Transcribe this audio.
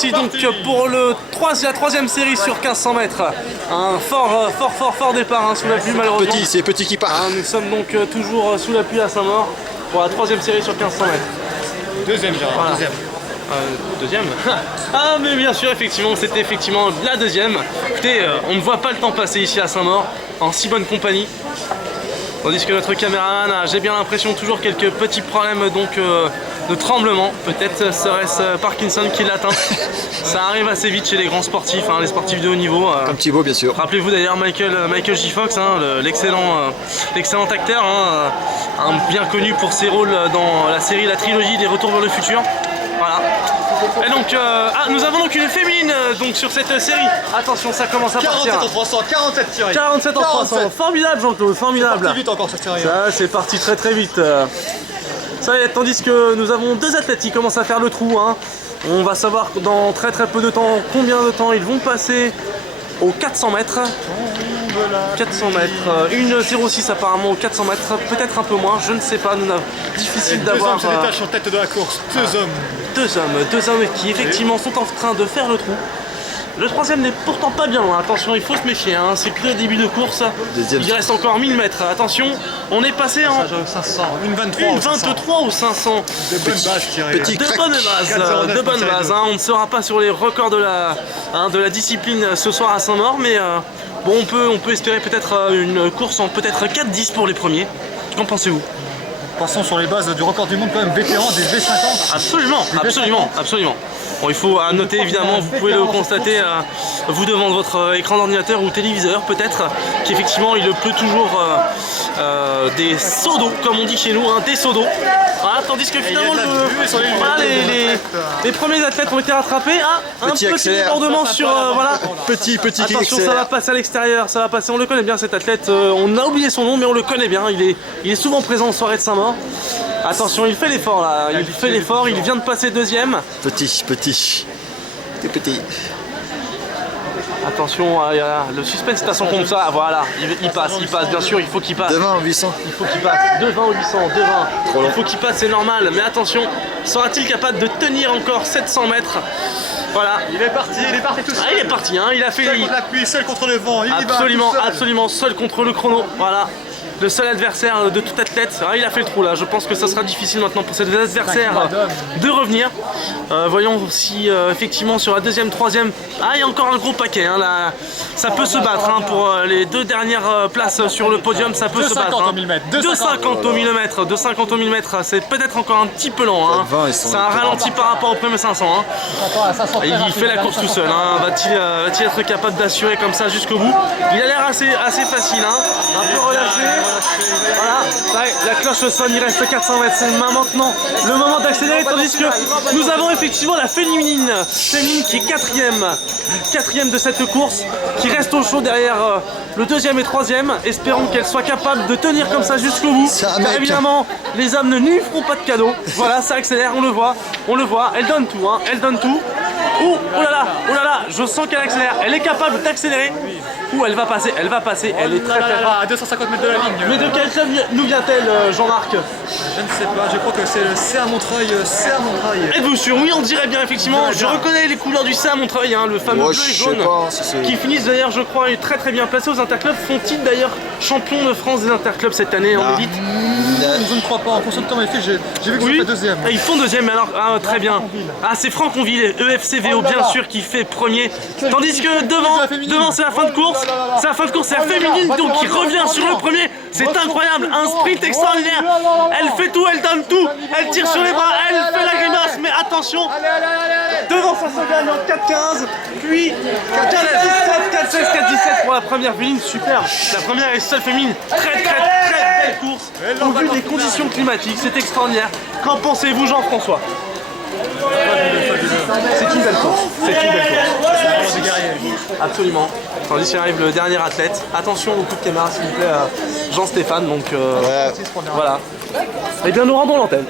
parti donc pour la troisième série sur 1500 mètres. Un fort départ hein, sous la pluie malheureusement. C'est petit qui part. Nous sommes donc toujours sous la pluie à Saint-Maur pour la troisième série sur 1500 mètres. Deuxième, Gérard, voilà. Deuxième. Ah mais bien sûr, effectivement, c'était effectivement la deuxième. Écoutez, on ne voit pas le temps passer ici à Saint-Maur, en si bonne compagnie. Tandis que notre caméraman a, j'ai bien l'impression, toujours quelques petits problèmes donc de tremblement. Peut-être serait-ce Parkinson qui l'atteint. Ça arrive assez vite chez les grands sportifs, hein, les sportifs de haut niveau. Comme Thibaut bien sûr. Rappelez-vous d'ailleurs Michael J. Fox, hein, l'excellent acteur, hein, bien connu pour ses rôles dans la série, la trilogie des Retours vers le futur. Voilà. Et donc, nous avons donc une féminine donc sur cette série. Attention, ça commence à partir. 47 en 300, 47 tirés. 47 en 300. Formidable Jean-Claude, formidable. C'est parti vite encore cette série. Ça, c'est parti très vite. Ça y est, tandis que nous avons deux athlètes qui commencent à faire le trou. Hein. On va savoir dans très peu de temps combien de temps ils vont passer aux 400 mètres. 400 mètres, 1,06 apparemment aux 400 mètres, peut-être un peu moins, je ne sais pas, difficile d'avoir... Deux hommes se détachent en tête de la course, Deux hommes qui effectivement sont en train de faire le trou. Le troisième n'est pourtant pas bien loin, attention, il faut se méfier, hein. C'est que le début de course, il reste encore 1000 mètres, attention, on est passé en... 500, une 23 ou 500. De bonnes bases tirées. De bonnes bases, hein. On ne sera pas sur les records de la discipline ce soir à Saint-Maur, mais bon, on peut espérer peut-être une course en peut-être 4-10 pour les premiers. Qu'en pensez-vous? Passons sur les bases du record du monde quand même, vétéran des V50. Absolument. Bon, il faut noter évidemment, vous pouvez le constater vous devant votre écran d'ordinateur ou téléviseur peut-être, qu'effectivement il pleut toujours des seaux d'eau, comme on dit chez nous, hein, des seaux d'eau. Voilà, tandis que finalement les premiers athlètes ont été rattrapés. Un petit débordement sur voilà. Petit Attention, ça va passer à l'extérieur, ça va passer, on le connaît bien cet athlète, on a oublié son nom mais on le connaît bien, il est souvent présent en soirée de Saint-Maur. Attention, il fait l'effort là, il vient de passer deuxième. Petit. Attention, le suspense est à son compte, ça, voilà, il passe, bien sûr, il faut qu'il passe. Devant au 800. Il faut qu'il passe, devant au 800, devant. Il faut qu'il passe, c'est normal, mais attention, sera-t-il capable de tenir encore 700 mètres? Voilà. Il est parti tout seul. Il est parti, hein, il a fait... Seul contre la pluie, seul contre le vent, absolument, seul contre le chrono, voilà. Le seul adversaire de tout athlète, il a fait le trou là, je pense que ça sera difficile maintenant pour cet adversaire de revenir. Voyons si effectivement sur la deuxième, troisième, il y a encore un gros paquet, hein, là. Ça peut se battre hein, pour les deux dernières places sur le podium, ça peut se battre. 2,50 au millimètre, 2,50 au millimètre, c'est peut-être encore un petit peu lent, hein. C'est un ralenti par rapport au premier 500. Hein. Il fait la course tout seul, hein. Va-t-il être capable d'assurer comme ça jusqu'au bout? Il a l'air assez facile, hein. Un peu relâché. Voilà, la cloche sonne, il reste 400 mètres, c'est maintenant le moment d'accélérer, tandis que nous avons effectivement la féminine qui est quatrième de cette course, qui reste au chaud derrière le deuxième et troisième. Espérons qu'elle soit capable de tenir comme ça jusqu'au bout, car évidemment les hommes ne lui feront pas de cadeau. Voilà, ça accélère, on le voit, elle donne tout, hein, elle donne tout. Oh là là, je sens qu'elle accélère, elle est capable d'accélérer. Elle va passer, elle est très forte. À 250 mètres de la ligne. Mais de quel club nous vient-elle, Jean-Marc? Je ne sais pas, je crois que c'est le CA Montreuil. Êtes-vous sûr? Oui, on dirait bien, effectivement. Je reconnais les couleurs du CA Montreuil, hein, le fameux bleu et jaune, qui finissent d'ailleurs, je crois, très bien placés aux interclubs. Font-ils d'ailleurs champion de France des interclubs cette année en élite? Je ne crois pas, en fonction de temps, j'ai vu que c'était deuxième. Ils font deuxième, mais alors, très bien. C'est Franconville, EFCVO, bien sûr, qui fait premier. Tandis que devant c'est la fin de course. C'est la fin de course, c'est la féminine donc qui revient sur le premier. C'est incroyable, un sprint extraordinaire. Elle fait tout, elle donne tout. Elle tire sur les bras, elle fait la grimace. Mais attention, devant ça se gagne en 4,15. Puis 4,17, 4,16 pour la première féminine. Super. La première et seule féminine. Très belle course. Au vu des conditions climatiques, c'est extraordinaire. Qu'en pensez-vous, Jean-François? C'est une belle course. Absolument. Tandis qu'arrive le dernier athlète. Attention au coup de caméra s'il vous plaît, Jean-Stéphane. Donc voilà. Et bien nous rendons l'antenne.